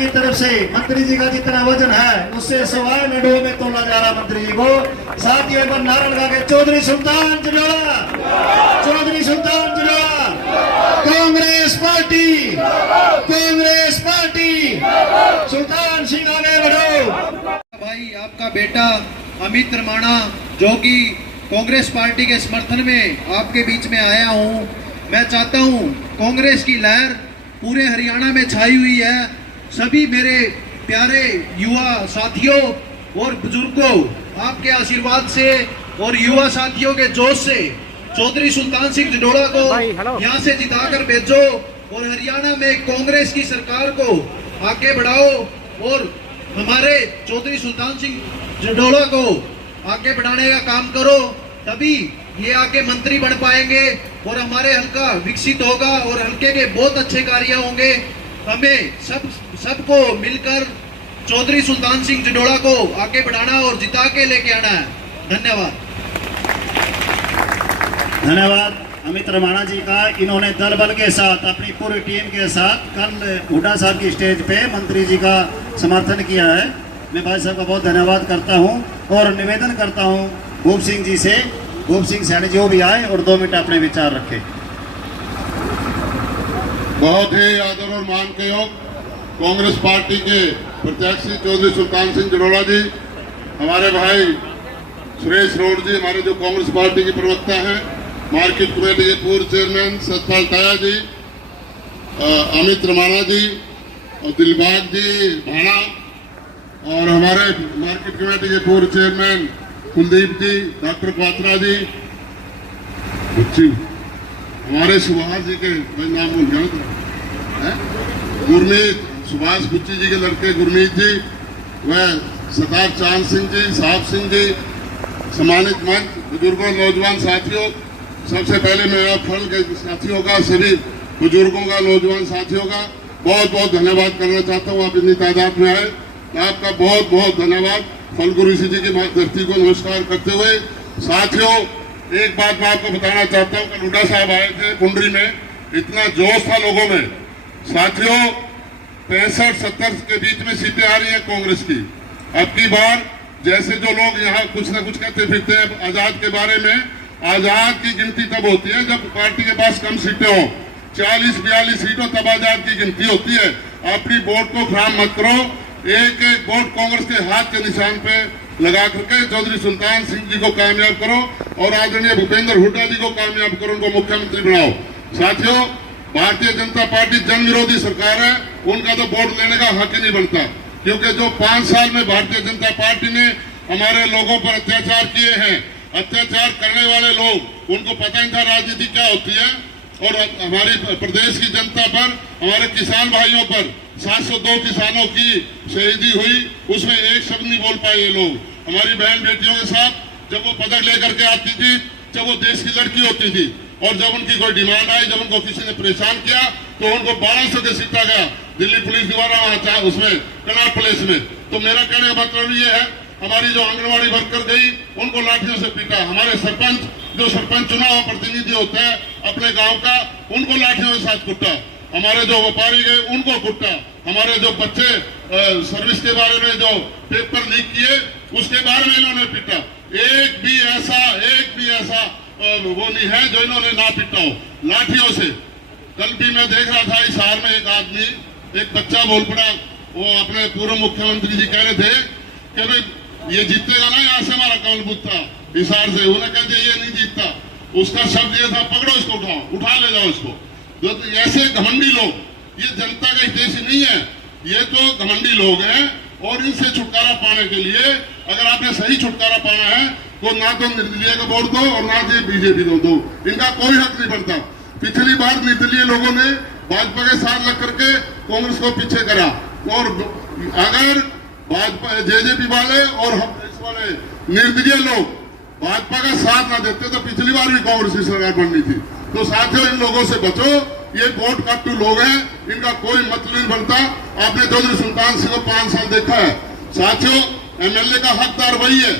की तरफ से मंत्री जी का जितना वजन है उससे सवाए लड्डुओं में तोला जा रहा मंत्री जी को। साथियों पर नारा लगा के चौधरी सुल्तान जडोला, चौधरी सुल्तान जडोला, कांग्रेस पार्टी, कांग्रेस पार्टी, सुल्तान सिंह आगे बढ़ो। भाई आपका बेटा अमित रमाणा जो कि कांग्रेस पार्टी के समर्थन में आपके बीच में आया हूं। मैं चाहता हूं कांग्रेस की लहर पूरे हरियाणा में छाई हुई है। सभी मेरे प्यारे युवा साथियों और बुजुर्गों, आपके आशीर्वाद से और युवा साथियों के जोश से चौधरी सुल्तान सिंह जडोला को यहाँ से जिताकर भेजो और हरियाणा में कांग्रेस की सरकार को आगे बढ़ाओ और हमारे चौधरी सुल्तान सिंह जडोला को आगे बढ़ाने का काम करो। तभी ये आगे मंत्री बन पाएंगे और हमारे हल्का विकसित होगा और हल्के के बहुत अच्छे कार्य होंगे। हमें सबको मिलकर चौधरी सुल्तान सिंह जडोला को आगे बढ़ाना और जिता के लेके आना है। धन्यवाद। धन्यवाद अमित रमाणा जी का। इन्होंने दल बल के साथ अपनी पूरी टीम के साथ कल हुड्डा साहब की स्टेज पे मंत्री जी का समर्थन किया है। मैं भाई साहब का बहुत धन्यवाद करता हूं और निवेदन करता हूं भूप सिंह जी से, भूप सिंह सैनी जी वो भी आए और 2 मिनट अपने विचार रखे। बहुत ही आदर और मान के योग कांग्रेस पार्टी के प्रत्याशी चौधरी सुल्तान सिंह जडोला जी, हमारे भाई सुरेश रोड जी, हमारे जो कांग्रेस पार्टी के प्रवक्ता हैं, मार्केट कमेटी के पूर्व चेयरमैन सतपाल टाया जी, अमित रमाणा जी और दिलबाग जी भाणा और हमारे मार्केट कमेटी के पूर्व चेयरमैन कुलदीप जी, डॉक्टर क्वात्रा जी, हमारे सुभाष जी के नाम भूल गया, गुरमीत सुभाष बुच्ची जी के लड़के गुरमीत जी, वह सरदार चांद सिंह जी, साहब सिंह जी, सम्मानित मंच, बुजुर्गों, नौजवान साथियों, सबसे पहले मैं फल के साथियों का, सभी बुजुर्गों का, नौजवान साथियों का बहुत बहुत धन्यवाद करना चाहता हूँ। आप इतनी तादाद में आए, आपका बहुत बहुत धन्यवाद। फलगुरु ऋषि जी की धरती को नमस्कार करते हुए साथियों, एक बात मैं आपको बताना चाहता हूँ। कल हुड्डा साहब आए थे कुंडरी में, इतना जोश था लोगों में। साथियों 65-70 के बीच में सीटें आ रही है कांग्रेस की। अब की बार जैसे जो लोग यहाँ कुछ ना कुछ कहते फिरते हैं आजाद के बारे में, आजाद की गिनती तब होती है जब पार्टी के पास कम सीटें हो। 40-42 सीटों तब आजाद की गिनती होती है। अपनी वोट को खराब मत करो। एक एक वोट कांग्रेस के हाथ के निशान पे लगा करके चौधरी सुल्तान सिंह जी को कामयाब करो और आदरणीय भूपेंद्र हुड्डा जी को कामयाब करो, उनको मुख्यमंत्री बनाओ। साथियों, भारतीय जनता पार्टी जन विरोधी सरकार है, उनका तो वोट लेने का हक ही नहीं बनता, क्योंकि जो 5 साल में भारतीय जनता पार्टी ने हमारे लोगों पर अत्याचार किए हैं, अत्याचार करने वाले लोग, उनको पता नहीं था राजनीति क्या होती है। और हमारी प्रदेश की जनता पर, हमारे किसान भाइयों पर 702 किसानों की शहीदी हुई, उसमें एक शब्द नहीं बोल पाए ये लोग। हमारी बहन बेटियों के साथ जब वो पदक लेकर के आती थी, जब वो देश की लड़की होती थी, और जब उनकी कोई डिमांड आई, जब उनको किसी ने परेशान किया, तो उनको 1200 के सीटा गया दिल्ली पुलिस द्वारा वहां उसमें कनाट प्लेस में। तो मेरा कहने का मतलब ये है, हमारी जो आंगनबाड़ी वर्कर गई उनको लाठियों से पीटा, हमारे सरपंच जो सरपंच चुना हुआ प्रतिनिधि होता है अपने गांव का, उनको लाठियों के साथ कुटा, हमारे जो व्यापारी गए उनको कुटा, हमारे जो बच्चे सर्विस के बारे में जो पेपर लीक किए उसके बारे में इन्होंने पीटा। एक भी ऐसा वो नहीं है जो इन्होंने ना पीटा हो लाठियों से। कल भी मैं देख रहा था इस हार में एक आदमी, एक बच्चा बोल पड़ा, वो अपने पूर्व मुख्यमंत्री जी कह रहे थे कि भाई ये जीतेगा ना, यहाँ से हमारा कमल बुद्ध था हिसार से, उन्हें कहते ये नहीं जीतता। उसका शब्द ये था, पकड़ो इसको, उठा ले जाओ इसको। जो तो ऐसे घमंडी लोग, ये जनता का हितैषी नहीं है, ये तो घमंडी लोग हैं। और इनसे छुटकारा पाने के लिए अगर आपने सही छुटकारा पाना है तो ना तो निर्दलीय का वोट दो और ना तो बीजेपी को दो, इनका कोई हक नहीं बनता। पिछली बार निर्दलीय लोगों ने भाजपा के साथ लग करके कांग्रेस को पीछे करा, और अगर भाजपा जेजेपी वाले और इस वाले निर्दलीय लोग भाजपा का साथ ना देते तो पिछली बार भी कांग्रेस की सरकार बननी थी। तो साथियों, इन लोगों से बचो, ये वोट काटू लोग हैं, इनका कोई मतलब नहीं बनता। आपने चौधरी सुल्तान सिंह को 5 साल देखा है। साथियों, एमएलए का हकदार वही है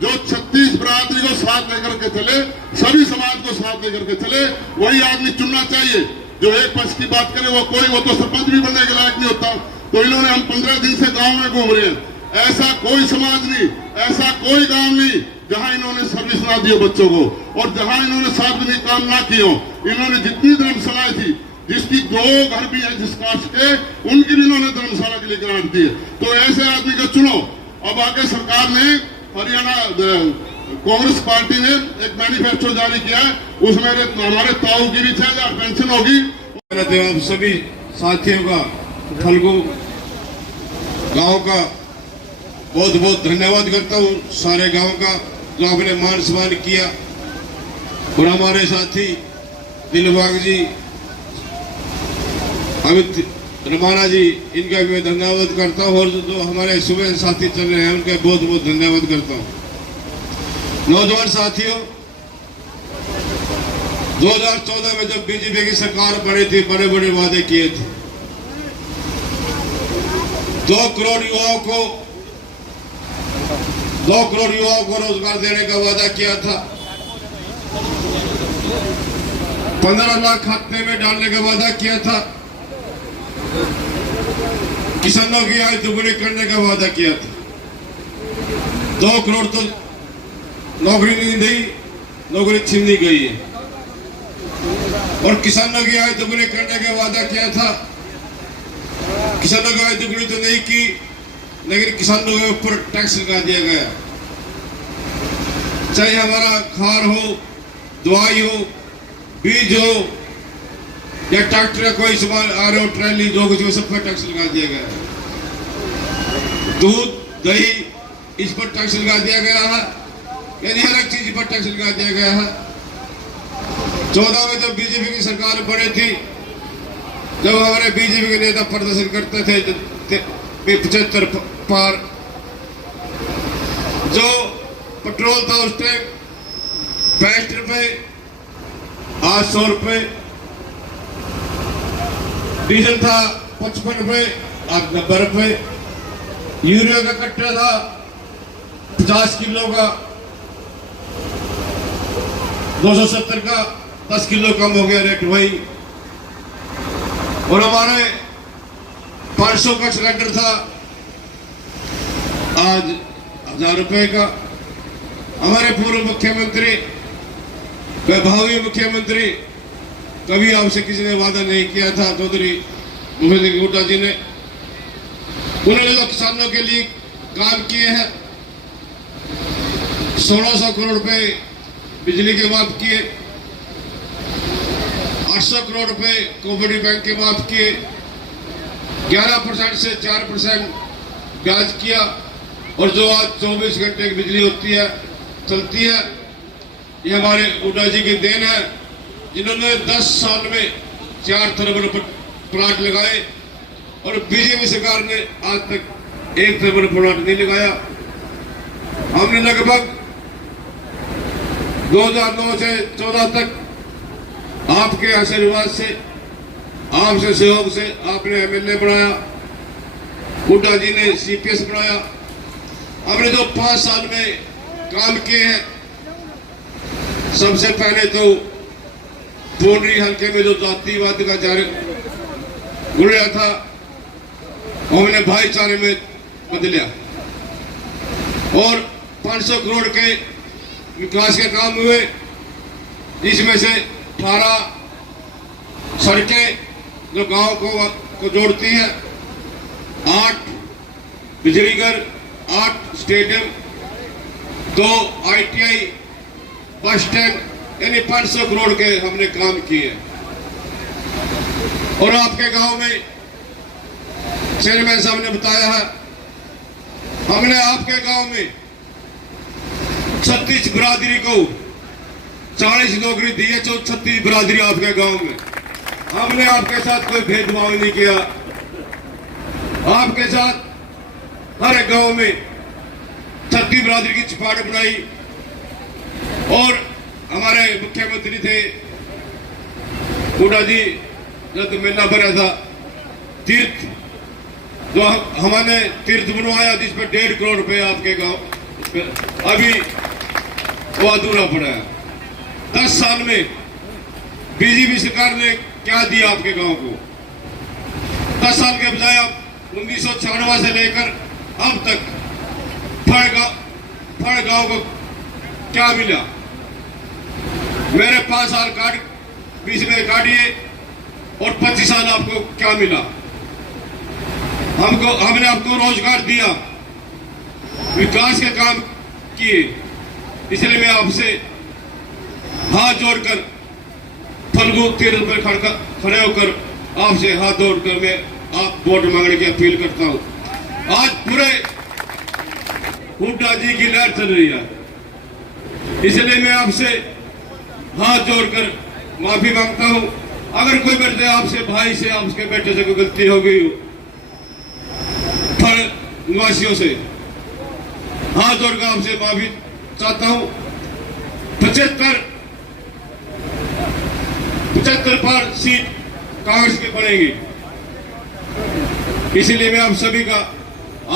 जो 36 बरादरी को साथ लेकर के चले, सभी समाज को साथ लेकर के चले, वही आदमी चुनना चाहिए। जो एक पक्ष की बात करे वो तो सरपंच भी बनने के लायक नहीं होता। तो तो इन्होंने हम 15 दिन से गांव में घूम रहे हैं, ऐसा कोई समाज नहीं, ऐसा कोई गांव नहीं जहां इन्होंने सर्विस ना दी हो बच्चों को, और जहां इन्होंने सार्वजनिक काम ना किए हो। इन्होंने जितनी धर्मशालाएं थी, जिसकी 2 घर भी है जिस कास्ट के, उनकी भी इन्होंने धर्मशाला के लिए ग्रांट दी है। तो ऐसे आदमी का चुनो। अब आके सरकार ने हरियाणा कांग्रेस पार्टी ने एक मैनिफेस्टो जारी किया है, उसमें हमारे ताऊ की भी 6000 पेंशन होगी। आप सभी साथियों का, फल्गु गांव का बहुत बहुत धन्यवाद करता हूं, सारे गांव का जो आपने मान सम्मान किया। और हमारे साथी दिलबाग जी, अमित रमाना जी, इनका भी मैं धन्यवाद करता हूं। और जो हमारे सुबह साथी चल रहे हैं उनका बहुत बहुत धन्यवाद करता हूं। नौजवान साथियों, 2014 में जब बीजेपी की सरकार बनी थी, बड़े बड़े वादे किए थे। 2 करोड़ युवाओं को रोजगार देने का वादा किया था। 15 लाख खाते में डालने का वादा किया था। किसानों की आय दुगुनी करने का वादा किया था। 2 करोड़ तो नौकरी नहीं दी, नौकरी छीनी गई है। और किसानों की आय दुगुनी करने का वादा किया था। किसानों की आय दुगुनी तो नहीं की, लेकिन किसानों के ऊपर टैक्स लगा दिया गया। चाहे हमारा खार हो, दवाई हो, बीज हो, या ट्रैक्टर का कोई सामान आ रहे हो, ट्रैली, जो कुछ हो, सब पर टैक्स लगा दिया गया। दूध, दही, इस पर टैक्स लगा दिया गया है, यानी हर एक चीज पर टैक्स लगा दिया गया है। 14 में जब बीजेपी की सरकार बनी थी, जब हमारे बीजेपी के नेता प्रदर्शन करते थे 75 पार, जो पेट्रोल था उस टाइम 65 रुपए, आज 100 रुपए। डीजल था 55 रुपए, आज 90 रुपए। यूरिया का कट्टा था 50 किलो का 270 का, 10 किलो कम हो गया रेट वही। और हमारे 500 का सिलेंडर था, आज 1000 रुपए का। हमारे पूर्व मुख्यमंत्री व भावी मुख्यमंत्री, कभी आपसे किसी ने वादा नहीं किया था, चौधरी भूपेंद्र हुड्डा जी ने। उन्होंने तो किसानों के लिए काम किए हैं। 1600 करोड़ रुपए बिजली के माफ किए, 800 करोड़ रुपए कोऑपरेटिव बैंक के माफ किए, 11% से 4% ब्याज किया। और जो आज 24 घंटे की बिजली होती है, चलती है, ये हमारे हुड्डा जी की देन है, जिन्होंने 10 साल में 4 थर्मल प्लांट लगाए। और बीजेपी सरकार ने आज तक 1 थर्मल प्लांट नहीं लगाया। हमने लगभग 2009 से 14 तक आपके आशीर्वाद से, आपसे सहयोग से आपने एमएलए बनाया, हुड्डा जी ने सीपीएस बनाया। हमने जो 5 साल में काम किए हैं, सबसे पहले तो पूर्णी हल्के में जो जातिवाद का जारी गुजरा था, हमने भाईचारे में बदलिया। और 500 करोड़ के विकास के काम हुए, जिसमें से 18 सड़कें जो गांव को जोड़ती है, 8 बिजली घर, 8 स्टेडियम, 2 ITI, बस स्टैंड, यानी 500 करोड़ के हमने काम किए। और आपके गांव में चेयरमैन साहब ने बताया है, हमने आपके गांव में 36 बिरादरी को 40 नौकरी दी है। 36 बिरादरी आपके गांव में। हमने आपके साथ कोई भेदभाव नहीं किया। आपके साथ हर एक गांव में 36 बिरादरी की चिपाट बनाई। और हमारे मुख्यमंत्री थे हुड्डा जी, जब मेला भरा था तीर्थ, जो हमने तीर्थ बनवाया, जिसपे 1.5 करोड़ रुपए आपके गांव अभी वो अधूरा पड़ा है। 10 साल में बीजेपी सरकार ने क्या दिया आपके गांव को? 10 साल के बजाय आप 1996 से लेकर अब तक फड़ गांव को क्या मिला? मेरे 5 साल काट 20 में काटिए और 25 साल आपको क्या मिला? हमने आपको रोजगार दिया, विकास के काम किए, इसलिए मैं आपसे हाथ जोड़कर फल्गु तीर्थ पर खड़े होकर आपसे हाथ जोड़कर मैं आप वोट मांगने की अपील करता हूं। आज पूरे हुड्डा जी की लहर चल रही है, इसलिए मैं आपसे हाथ जोड़कर माफी मांगता हूं। अगर कोई मेरे आपसे भाई से आपके बेटे से कोई गलती हो गई हो, फल निवासियों से हाथ जोड़कर आपसे माफी चाहता हूं। 75 पर सीट कांग्रेस की बनेगी, इसीलिए मैं आप सभी का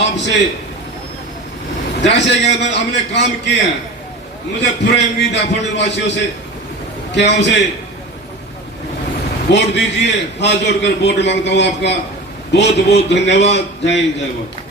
आपसे जैसे कि हमने काम किए हैं, मुझे पूरी उम्मीद है फल निवासियों से कि हमसे वोट दीजिए। हाथ जोड़कर वोट मांगता हूं आपका। बहुत बहुत धन्यवाद। जय हिंद, जय भारत।